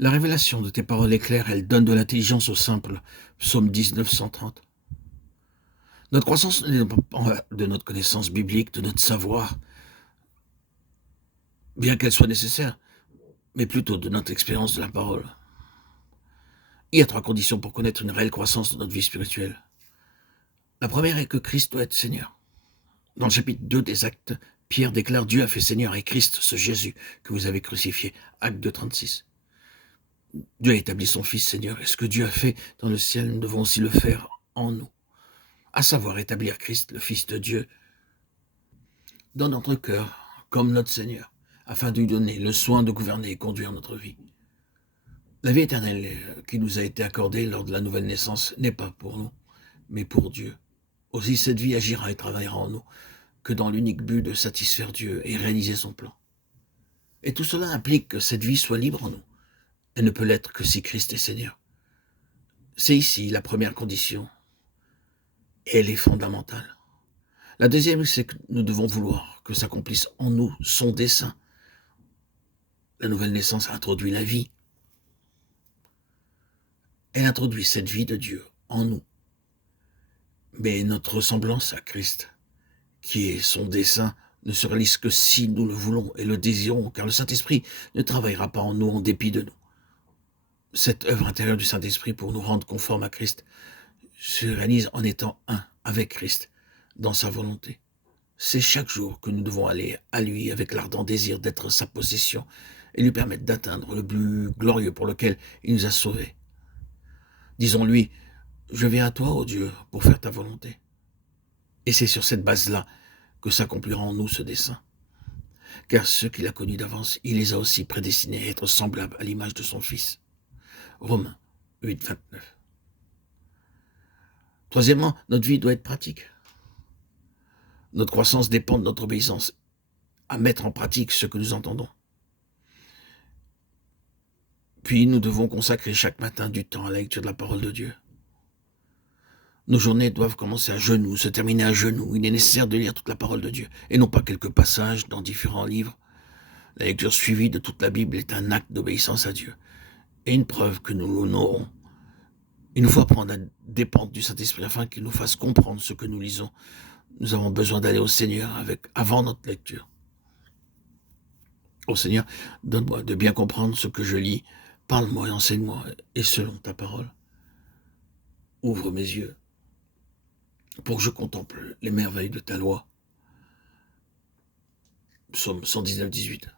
La révélation de tes paroles est claire, elle donne de l'intelligence aux simples. Psaume 19, 130. Notre croissance n'est pas de notre connaissance biblique, de notre savoir, bien qu'elle soit nécessaire, mais plutôt de notre expérience de la parole. Il y a 3 conditions pour connaître une réelle croissance de notre vie spirituelle. La première est que Christ doit être Seigneur. Dans le chapitre 2 des Actes, Pierre déclare « Dieu a fait Seigneur et Christ, ce Jésus que vous avez crucifié ». Acte 2, 36. Dieu a établi son Fils Seigneur, et ce que Dieu a fait dans le ciel, nous devons aussi le faire en nous, à savoir établir Christ, le Fils de Dieu, dans notre cœur, comme notre Seigneur, afin de lui donner le soin de gouverner et conduire notre vie. La vie éternelle qui nous a été accordée lors de la nouvelle naissance n'est pas pour nous, mais pour Dieu. Aussi cette vie agira et travaillera en nous, que dans l'unique but de satisfaire Dieu et réaliser son plan. Et tout cela implique que cette vie soit libre en nous. Elle ne peut l'être que si Christ est Seigneur. C'est ici la première condition, et elle est fondamentale. La deuxième, c'est que nous devons vouloir que s'accomplisse en nous son dessein. La nouvelle naissance introduit la vie. Elle introduit cette vie de Dieu en nous. Mais notre ressemblance à Christ, qui est son dessein, ne se réalise que si nous le voulons et le désirons, car le Saint-Esprit ne travaillera pas en nous en dépit de nous. Cette œuvre intérieure du Saint-Esprit pour nous rendre conformes à Christ se réalise en étant un avec Christ dans sa volonté. C'est chaque jour que nous devons aller à lui avec l'ardent désir d'être sa possession et lui permettre d'atteindre le but glorieux pour lequel il nous a sauvés. Disons-lui, je viens à toi, ô Dieu, pour faire ta volonté. Et c'est sur cette base-là que s'accomplira en nous ce dessein. Car ceux qu'il a connus d'avance, il les a aussi prédestinés à être semblables à l'image de son Fils. Romains 8, 29. Troisièmement, notre vie doit être pratique. Notre croissance dépend de notre obéissance à mettre en pratique ce que nous entendons. Puis nous devons consacrer chaque matin du temps à la lecture de la parole de Dieu. Nos journées doivent commencer à genoux, se terminer à genoux. Il est nécessaire de lire toute la parole de Dieu, et non pas quelques passages dans différents livres. La lecture suivie de toute la Bible est un acte d'obéissance à Dieu, et une preuve que nous l'honorons. Il nous faut apprendre à dépendre du Saint-Esprit afin qu'il nous fasse comprendre ce que nous lisons. Nous avons besoin d'aller au Seigneur avant notre lecture. Ô Seigneur, donne-moi de bien comprendre ce que je lis. Parle-moi et enseigne-moi, et selon ta parole. Ouvre mes yeux pour que je contemple les merveilles de ta loi. Psaume 119, 18.